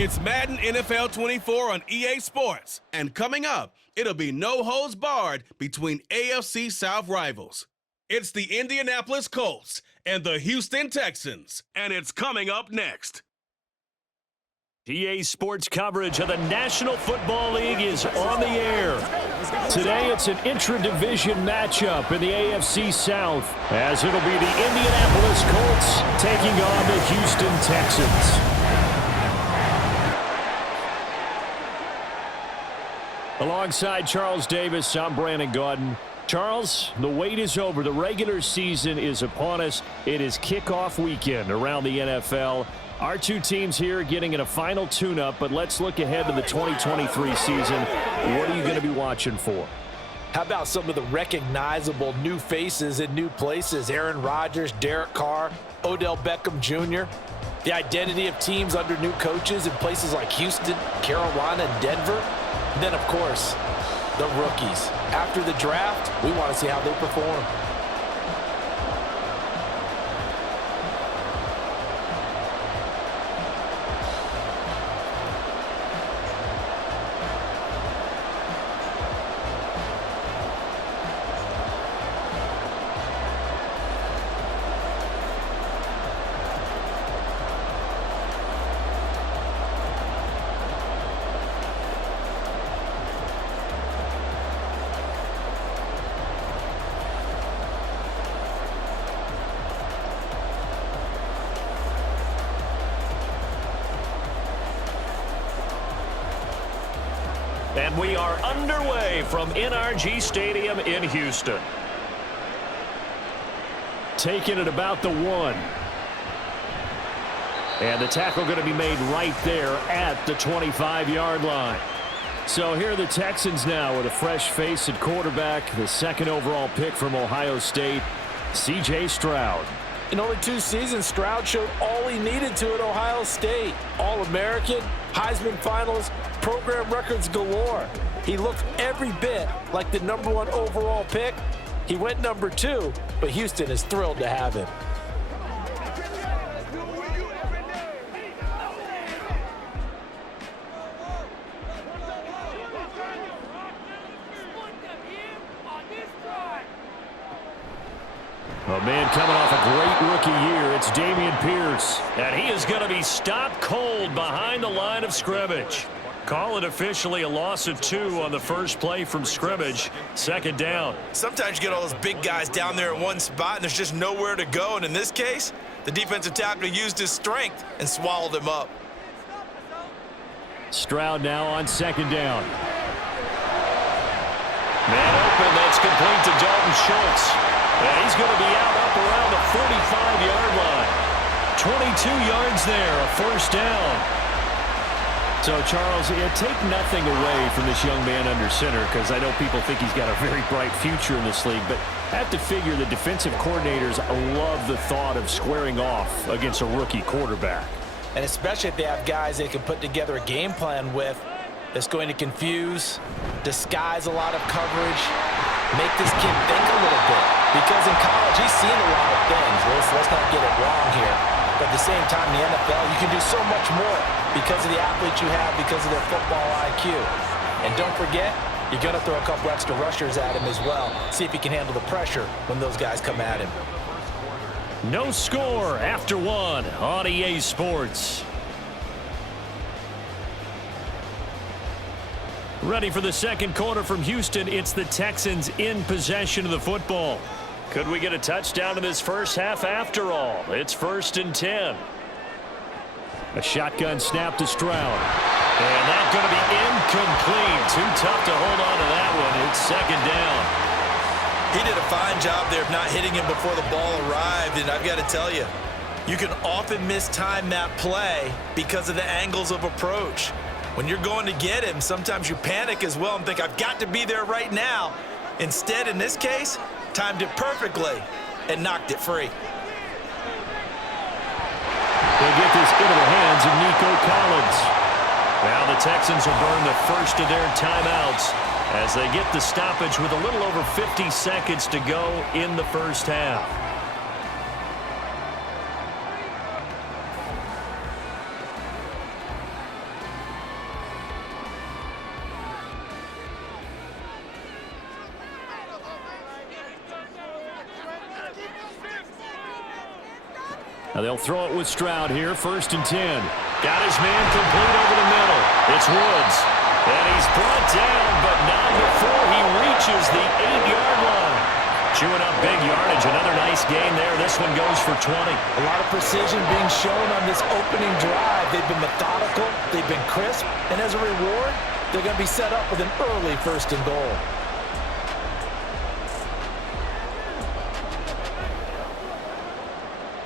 It's Madden NFL 24 on EA Sports. And coming up, it'll be no holds barred between AFC South rivals. It's the Indianapolis Colts and the Houston Texans. And it's coming up next. EA Sports coverage of the National Football League is on the air. Today it's an intra-division matchup in the AFC South, as it'll be the Indianapolis Colts taking on the Houston Texans. Alongside Charles Davis, I'm Brandon Gaudin. Charles, the wait is over. The regular season is upon us. It is kickoff weekend around the NFL. Our two teams here getting in a final tune-up, but let's look ahead to the 2023 season. What are you going to be watching for? How about some of the recognizable new faces in new places? Aaron Rodgers, Derek Carr, Odell Beckham Jr. The identity of teams under new coaches in places like Houston, Carolina, and Denver. And then, of course, the rookies. After the draft, we want to see how they perform. And we are underway from NRG Stadium in Houston. Taking it about the 1. And the tackle going to be made right there at the 25-yard line. So here are the Texans now with a fresh face at quarterback, the second overall pick from Ohio State, C.J. Stroud. In only 2 seasons, Stroud showed all he needed to at Ohio State. All-American, Heisman finals, program records galore. He looked every bit like the #1 overall pick. He went #2, but Houston is thrilled to have him. A man coming off a great rookie year, it's Dameon Pierce. And he is going to be stopped cold behind the line of scrimmage. Call it officially a loss of 2 on the first play from scrimmage. Second down. Sometimes you get all those big guys down there in one spot and there's just nowhere to go. And in this case, the defensive tackle used his strength and swallowed him up. Stroud now on second down. Man open, that's complete to Dalton Schultz. And he's going to be out up around the 45-yard line. 22 yards there, a first down. So, Charles, take nothing away from this young man under center, because I know people think he's got a very bright future in this league, but I have to figure the defensive coordinators love the thought of squaring off against a rookie quarterback. And especially if they have guys they can put together a game plan with that's going to confuse, disguise a lot of coverage, make this kid think a little bit. Because in college, he's seen a lot of things. Let's not get it wrong here. But at the same time, in the NFL, you can do so much more because of the athletes you have, because of their football IQ. And don't forget, you're going to throw a couple extra rushers at him as well. See if he can handle the pressure when those guys come at him. No score after 1 on EA Sports. Ready for the second quarter from Houston. It's the Texans in possession of the football. Could we get a touchdown in this first half after all? It's 1st and 10. A shotgun snap to Stroud. And that's going to be incomplete. Too tough to hold on to that one. It's second down. He did a fine job there of not hitting him before the ball arrived. And I've got to tell you, you can often mistime that play because of the angles of approach. When you're going to get him, sometimes you panic as well and think, I've got to be there right now. Instead, in this case, timed it perfectly and knocked it free. They get this into the hands of Nico Collins. Now the Texans will burn the first of their timeouts as they get the stoppage with a little over 50 seconds to go in the first half. Now they'll throw it with Stroud here, 1st and 10. Got his man complete over the middle. It's Woods. And he's brought down, but not before he reaches the 8-yard line. Chewing up big yardage. Another nice gain there. This one goes for 20. A lot of precision being shown on this opening drive. They've been methodical. They've been crisp. And as a reward, they're going to be set up with an early 1st and goal.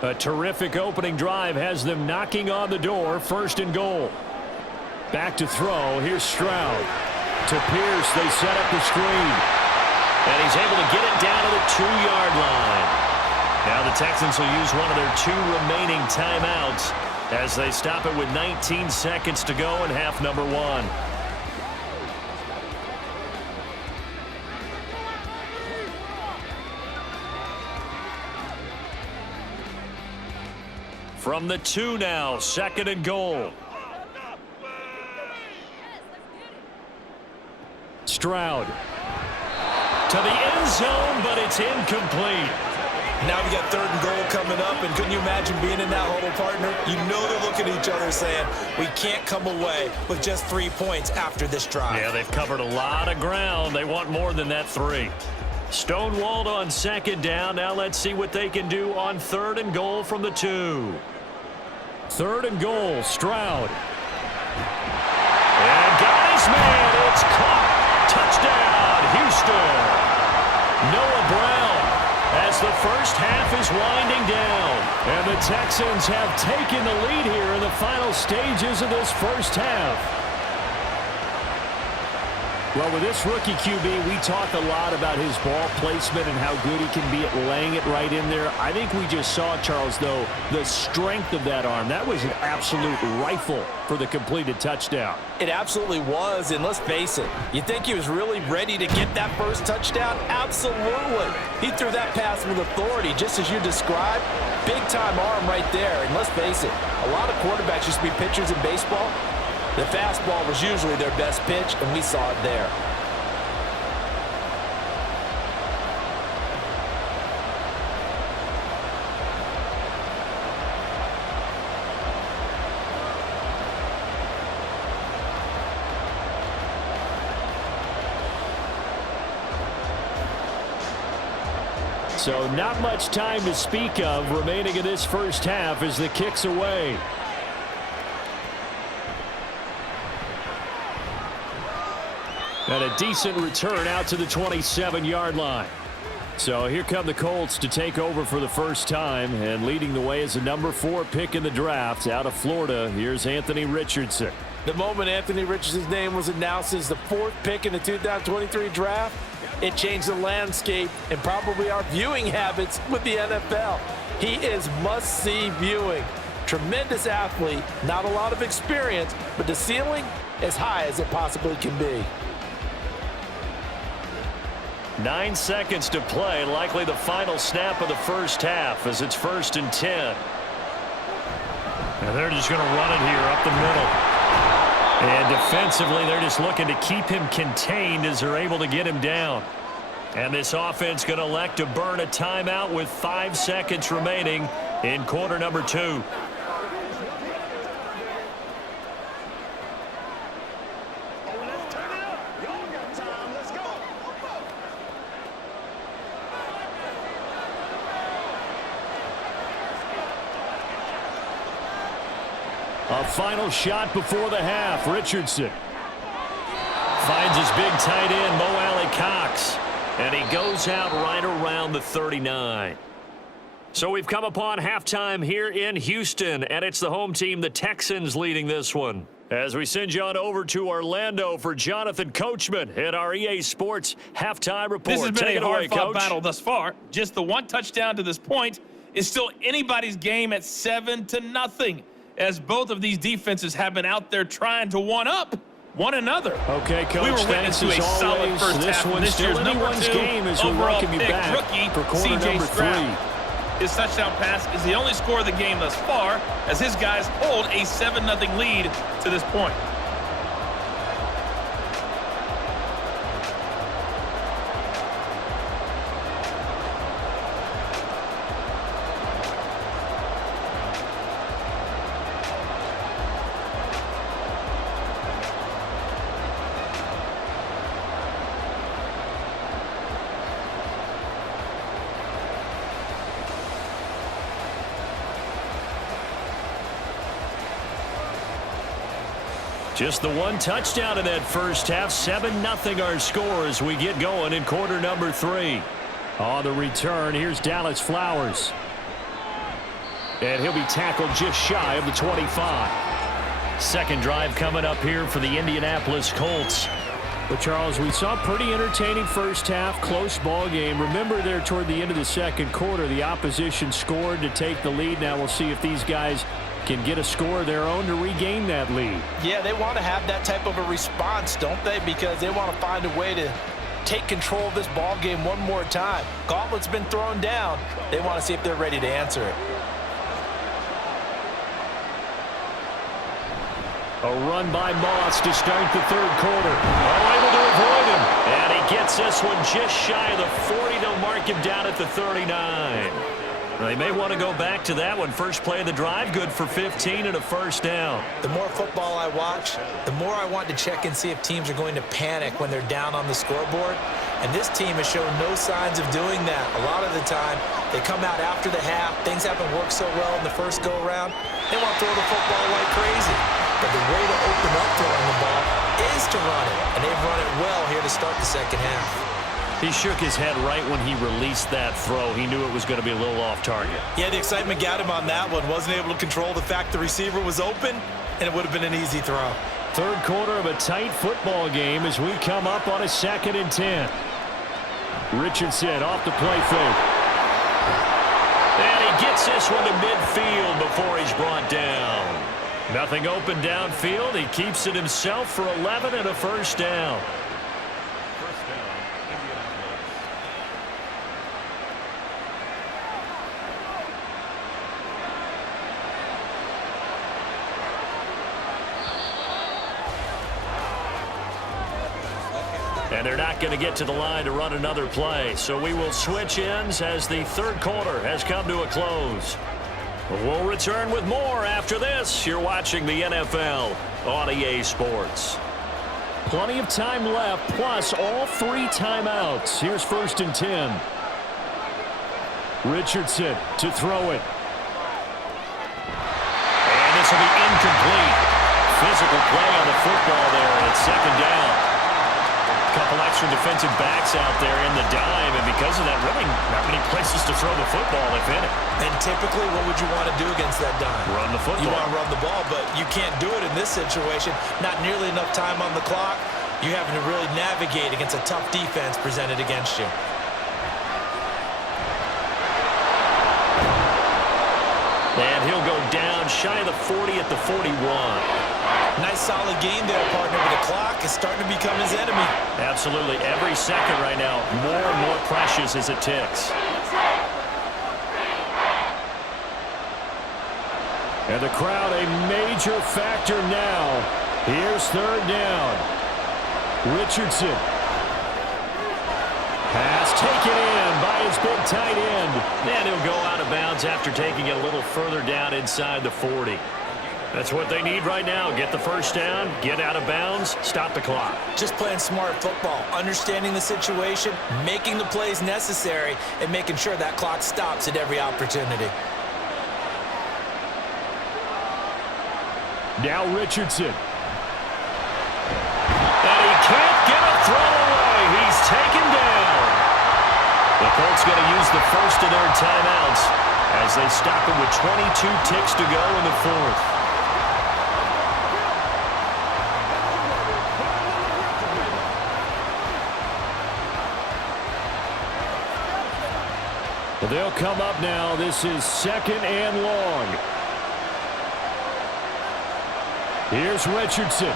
A terrific opening drive has them knocking on the door. 1st and goal. Back to throw. Here's Stroud. To Pierce. They set up the screen. And he's able to get it down to the 2-yard line. Now the Texans will use one of their 2 remaining timeouts as they stop it with 19 seconds to go in half number 1. From the 2 now, 2nd and goal. Stroud. To the end zone, but it's incomplete. Now we got 3rd and goal coming up, and couldn't you imagine being in that huddle, partner? You know they're looking at each other saying, we can't come away with just 3 points after this drive. Yeah, they've covered a lot of ground. They want more than that 3. Stonewalled on 2nd down. Now let's see what they can do on 3rd and goal from the 2. 3rd and goal, Stroud. And got his man. It's caught. Touchdown, Houston. Noah Brown as the first half is winding down. And the Texans have taken the lead here in the final stages of this first half. Well, with this rookie QB, we talk a lot about his ball placement and how good he can be at laying it right in there. I think we just saw, Charles, though, the strength of that arm. That was an absolute rifle for the completed touchdown. It absolutely was, and let's face it, you think he was really ready to get that first touchdown? Absolutely. He threw that pass with authority, just as you described. Big-time arm right there, and let's face it, a lot of quarterbacks used to be pitchers in baseball. The fastball was usually their best pitch, and we saw it there. So not much time to speak of remaining in this first half as the kick's away. And a decent return out to the 27-yard line. So here come the Colts to take over for the first time, and leading the way is the number 4 pick in the draft out of Florida. Here's Anthony Richardson. The moment Anthony Richardson's name was announced as the 4th pick in the 2023 draft, it changed the landscape and probably our viewing habits with the NFL. He is must-see viewing. Tremendous athlete, not a lot of experience, but the ceiling as high as it possibly can be. 9 seconds to play, likely the final snap of the first half as it's 1st and 10. And they're just going to run it here up the middle. And defensively, they're just looking to keep him contained as they're able to get him down. And this offense going to elect to burn a timeout with 5 seconds remaining in quarter number 2. A final shot before the half. Richardson finds his big tight end, Mo Alley-Cox, and he goes out right around the 39. So we've come upon halftime here in Houston, and it's the home team, the Texans, leading this one. As we send you on over to Orlando for Jonathan Coachman at our EA Sports halftime report. This has been Take a it away, hard-fought Coach. battle thus far. Just the one touchdown to this point is still anybody's game at 7-0, as both of these defenses have been out there trying to one-up one another. Okay, Coach, we were witness to a solid first this half of one's this year's still number anyone's 2 game as we overall welcome you pick back rookie for quarter C.J. number Stroud. 3. His touchdown pass is the only score of the game thus far, as his guys hold a 7-0 lead to this point. Just the one touchdown in that first half. 7-0 our score as we get going in quarter number 3. On the return, here's Dallas Flowers. And he'll be tackled just shy of the 25. Second drive coming up here for the Indianapolis Colts. But, Charles, we saw a pretty entertaining first half, close ball game. Remember there toward the end of the second quarter, the opposition scored to take the lead. Now we'll see if these guys can get a score of their own to regain that lead. Yeah, they want to have that type of a response, don't they? Because they want to find a way to take control of this ball game one more time. Gauntlet's been thrown down. They want to see if they're ready to answer it. A run by Moss to start the third quarter. Able to avoid him. And he gets this one just shy of the 40. They'll mark him down at the 39. They may want to go back to that one. First play of the drive, good for 15 and a first down. The more football I watch, the more I want to check and see if teams are going to panic when they're down on the scoreboard. And this team has shown no signs of doing that. A lot of the time, they come out after the half. Things haven't worked so well in the first go-around. They want to throw the football like crazy. But the way to open up throwing the ball is to run it. And they've run it well here to start the second half. He shook his head right when he released that throw. He knew it was going to be a little off target. Yeah, the excitement got him on that one. Wasn't able to control the fact the receiver was open, and it would have been an easy throw. Third quarter of a tight football game as we come up on a 2nd and 10. Richardson off the play fake. And he gets this one to midfield before he's brought down. Nothing open downfield. He keeps it himself for 11 and a first down. And they're not going to get to the line to run another play. So we will switch ends as the third quarter has come to a close. We'll return with more after this. You're watching the NFL on EA Sports. Plenty of time left, plus all 3 timeouts. Here's 1st and 10. Richardson to throw it. And this will be incomplete. Physical play on the football there, and it's 2nd down. Couple extra defensive backs out there in the dime, and because of that, really not many places to throw the football, if any. And typically, what would you want to do against that dime? Run the football. You want to run the ball, but you can't do it in this situation. Not nearly enough time on the clock. You're having to really navigate against a tough defense presented against you. And he'll go down shy of the 40 at the 41. Nice solid game there, partner, but the clock is starting to become his enemy. Absolutely. Every second right now, more and more precious as it ticks. And the crowd a major factor now. Here's 3rd down. Richardson. Pass taken in by his big tight end. And he'll go out of bounds after taking it a little further down inside the 40. That's what they need right now. Get the first down, get out of bounds, stop the clock. Just playing smart football, understanding the situation, making the plays necessary, and making sure that clock stops at every opportunity. Now Richardson. And he can't get a throw away. He's taken down. The Colts going to use the first of their timeouts as they stop him with 22 ticks to go in the 4th. They'll come up now. This is 2nd and long. Here's Richardson.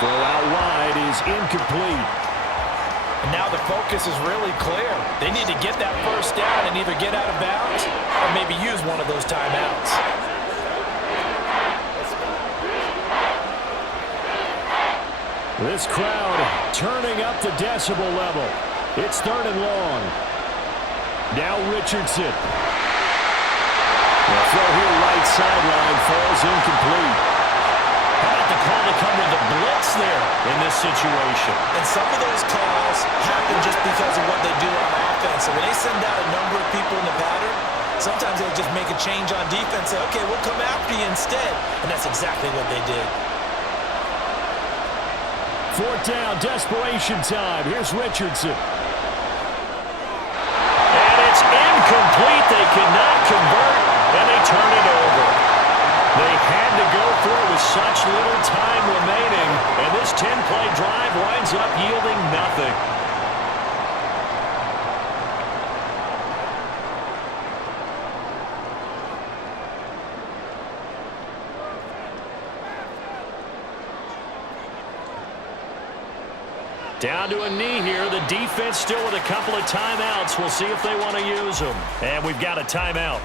Throw out wide is incomplete. And now the focus is really clear. They need to get that first down and either get out of bounds or maybe use one of those timeouts. This crowd turning up the decibel level. It's 3rd and long. Now Richardson. The throw here right sideline falls incomplete. How about the call to come with the blitz there in this situation? And some of those calls happen just because of what they do on offense. So when they send out a number of people in the pattern, sometimes they'll just make a change on defense. Say, okay, we'll come after you instead. And that's exactly what they did. 4th down, desperation time. Here's Richardson. And it's incomplete. They cannot convert, and they turn it over. They had to go for it with such little time remaining, and this 10-play drive winds up yielding nothing. Down to a knee here. The defense still with a couple of timeouts. We'll see if they want to use them. And we've got a timeout.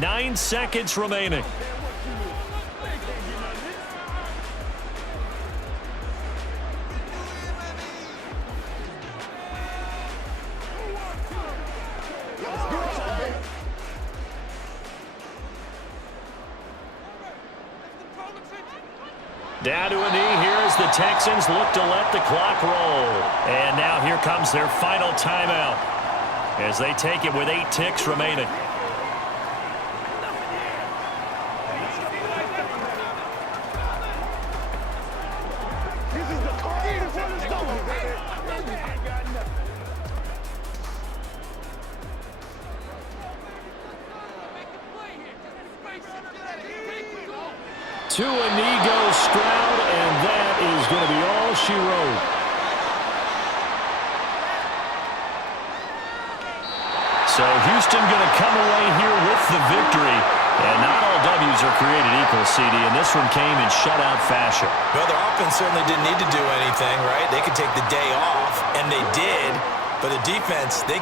9 seconds remaining. Down to a knee here as the Texans look to let the clock roll. And now here comes their final timeout as they take it with 8 ticks remaining. To a knee goes Stroud, and that is going to be all she wrote. So Houston going to come away here with the victory. And not all W's are created equal, CD, and this one came in shutout fashion. Well, their offense certainly didn't need to do anything, right? They could take the day off, and they did. But the defense, they